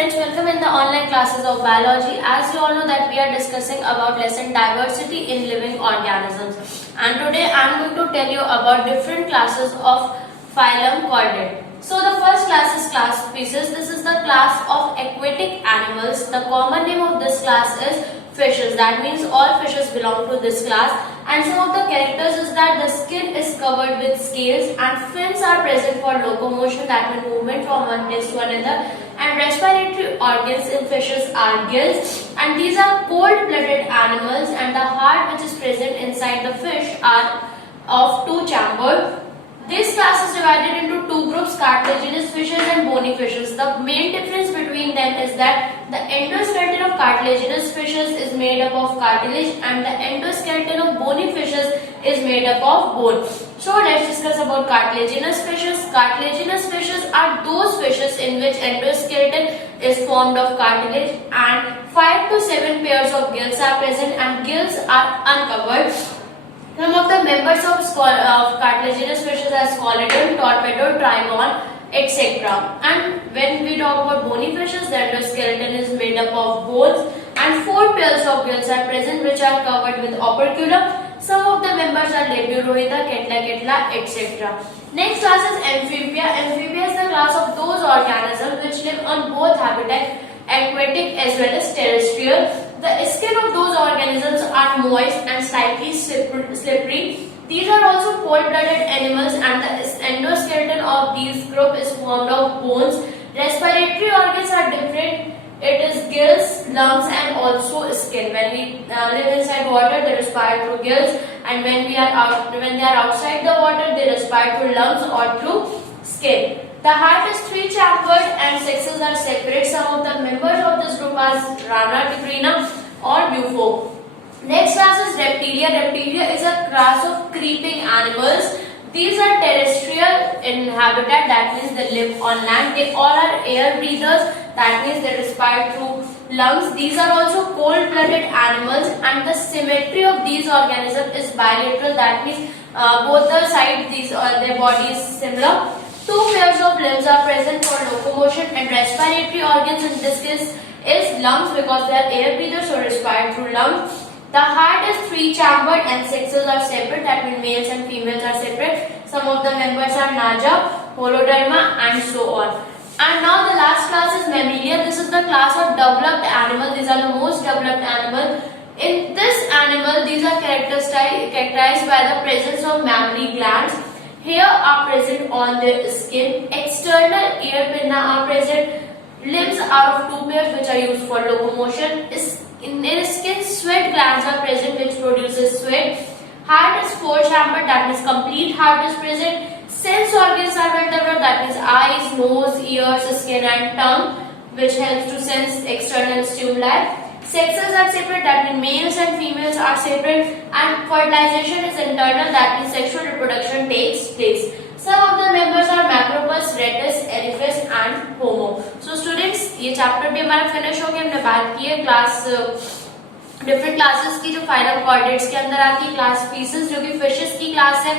students, welcome in the online classes of biology. As you all know that we are discussing about lesson diversity in living organisms, and today I am going to tell you about different classes of phylum Chordate. So the first class is class species. This is the class of aquatic animals. The common name of this class is fishes. That means all fishes belong to this class. And some of the characters is that the skin is covered with scales and fins are present for locomotion, that means movement from one place to another. And respiratory organs in fishes are gills, and these are cold-blooded animals, and the heart which is present inside the fish are of two chambered. This class is divided into two groups, cartilaginous fishes and bony fishes. The main difference between them is that the endoskeleton of cartilaginous fishes is made up of cartilage and the endoskeleton of bony fishes is made up of bone. So let's discuss about cartilaginous fishes. Cartilaginous fishes are those fishes in which endoskeleton is formed of cartilage and 5 to 7 pairs of gills are present and gills are uncovered. Some of the members of cartilaginous fishes are Scolidium, Torpedor, Trigon, etc. And when we talk about bony fishes, the endoskeleton is made up of bones and 4 pairs of gills are present which are covered with operculum. Some of the members are Leburoidea, Ketla, etc. Next class is Amphibia. Amphibia is the class of those organisms which live on both habitats, aquatic as well as terrestrial. The skin of those organisms are moist and slightly slippery. These are also cold-blooded animals, and the endoskeleton of these group is formed of bones. Respiratory organs are different. It is gills, lungs, and also skin. When we live inside water, they respire through gills, and when they are outside the water, they respire through lungs or through skin. The heart is 3-chambered and sexes are separate. Some of the members of this group are Rana, Tigrina or Bufo. Next class is Reptilia. Reptilia is a class of creeping animals. These are terrestrial in habitat, that means they live on land. They all are air breathers, that means they respire through lungs. These are also cold-blooded animals, and the symmetry of these organisms is bilateral, that means both the sides their body is similar. 2 pairs of limbs are present for locomotion, and respiratory organs in this case is lungs because they are air breathers, so respire through lungs. The heart is 3-chambered and sexes are separate, that means males and females are separate. Some of the members are Naja, Holoderma and so on. And now the last class is Mammalia. This is the class of developed animals. These are the most developed animals. In this animal, these are characterized by the presence of mammary glands. Hair are present on their skin. External ear pinna are present. Limbs are of 2 pairs which are used for locomotion. In their skin, sweat glands are present which produces sweat. Heart is 4-chambered, that means complete heart is present. Sense organs are well developed, that means eyes, nose, ears, skin and tongue, which helps to sense external stimuli. Sexes are separate, that means males and females are separate, and fertilization is internal, that means sexual reproduction takes place. Some of the members are Macropus, Rettus, Eriphus and Homo. So students, ये chapter भी हमारा finish हो गया. हमने बात की है class different classes की जो फाइलम कॉर्डेट्स के अंदर आती है. क्लास स्पीसीज जो कि फिशेस की क्लास है,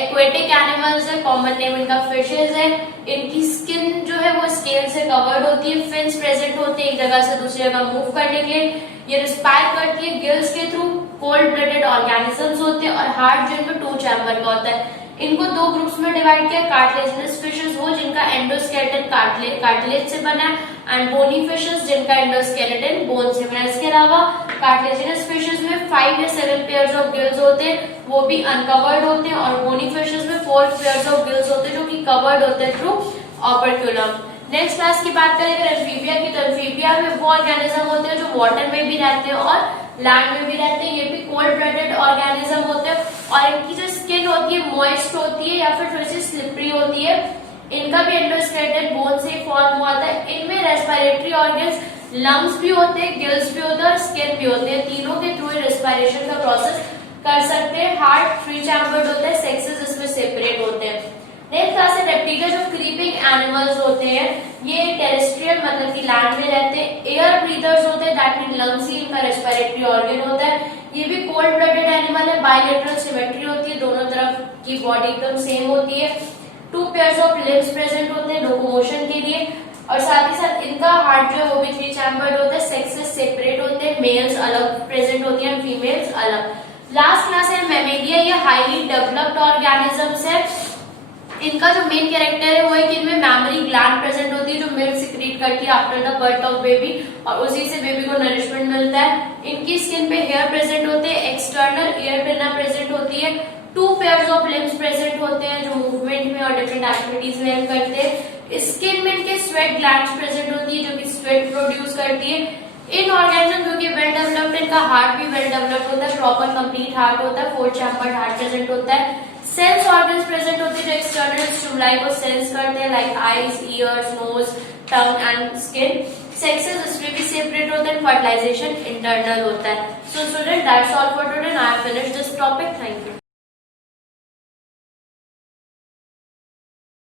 एक्वेटिक एनिमल्स है, कॉमन नेम इनका फिशेस है. इनकी स्किन जो है वो स्केल से कवर्ड होती है, फिन्स प्रेजेंट होते हैं एक जगह से दूसरी जगह मूव करने के लिए. ये रिस्पायर करती है गिल्स के थ्रू. कोल्ड ब्लडेड ऑर्गेनिजम्स होते हैं और हार्ट जो इनका 2 चैम्बर का होता है. इनको 2 ग्रुप्स में डिवाइड किया. कार्टिलेजिनस फिशेस वो जिनका एंडोस्केलेटन कार्टिलेज से बना है, एंड बोनी फिशेस जिनका एंडोस्केलेटन बोन से बना है. इसके अलावा कार्टिलेजिनस फिशेस में 5 या 7 पेयर्स ऑफ गिल्स होते हैं, वो भी अनकवर्ड होते हैं, और बोनी फिशेस में 4 पेयर्स ऑफ गिल्स होते हैं जो कि कवर्ड होते हैं थ्रू ऑपर्क्यूलम. नेक्स्ट क्लास की बात करें अगर एम्फीबिया की, तो एम्फीबिया में वो ऑर्गेनिज्म होते हैं जो वाटर में भी रहते हैं और लैंड में भी रहते हैं. ये भी कोल्ड ब्लडेड ऑर्गेनिज्म होते हैं और इनकी जो स्किन होती है मॉइस्ट होती है या फिर थोड़ी सी स्लिपरी होती है. इनका भी एंडोस्केलेटन बोन से फॉर्म हुआ था. इनमें रेस्पिरेटरी ऑर्गन्स, लंग्स भी होते हैं, गिल्स भी होते हैं और स्किन भी होते हैं. तीनों के थ्रू रेस्पिरेशन का प्रोसेस कर सकते हैं. हार्ट 3-chambered होता है, सेक्सेस इसमें सेपरेट होते हैं. नेक्स्ट क्लास है रेप्टिलिया जो क्रीपिंग एनिमल्स होते हैं. ये टेरेस्ट्रियल मतलब कि लैंड में रहते हैं. एयर ब्रीदर्स होते हैं, दैट मीन लंग्स ही इनका रेस्पिरेटरी ऑर्गन होता है. ये भी कोल्ड ब्लडेड एनिमल है. बाइलेटरल सिमेट्री होती है, दोनों तरफ की बॉडी एकदम सेम होती है. 2 पेयर्स ऑफ लिम्स प्रेजेंट होते हैं लोकोमोशन के लिए, और साथ ही साथ इनका इनका हार्ट जो है वो भी 3 चैम्बर्ड होता है, सेक्सेस सेपरेट होते हैं, मेल्स अलग प्रेजेंट होती हैं, फीमेल्स अलग। लास्ट क्लास है मैमेलिया, ये हाईली डेवलप्ड ऑर्गेनिजम्स है। इनका जो मेन कैरेक्टर है वो है कि इनमें मैमरी ग्लैंड प्रेजेंट होती है जो मिल्क सिक्रीट करती है after the birth of baby, और उसी से बेबी को नरिशमेंट मिलता है। इनकी स्किन पे हेयर प्रेजेंट होते हैं, एक्सटर्नल ईयर पिना प्रेजेंट होती है, 2 पेयर्स ऑफ लिम्स प्रेजेंट होते हैं जो मूवमेंट में और डिफरेंट एक्टिविटीज में हेल्प करते हैं। स्किन में इनके स्वेट ग्लैंड्स प्रेजेंट होती है जो कि स्वेट प्रोड्यूस करती है। इन ऑर्गेनिज्म जो कि वेल डेवलप्ड, इनका हार्ट भी वेल डेवलप्ड होता है, प्रॉपर कंप्लीट हार्ट होता है, 4 चैम्बर्ड हार्ट प्रेजेंट होता है। सेंस ऑर्गन्स प्रेजेंट होते हैं जो एक्सटर्नल स्टिमुलाई को सेंस करते हैं, like eyes, ears, nose, tongue and skin. Sexes इसमें भी सेपरेट होते हैं, फर्टिलाइजेशन इंटरनल होता है। So student, that's all for today, I have finished this topic. Thank you.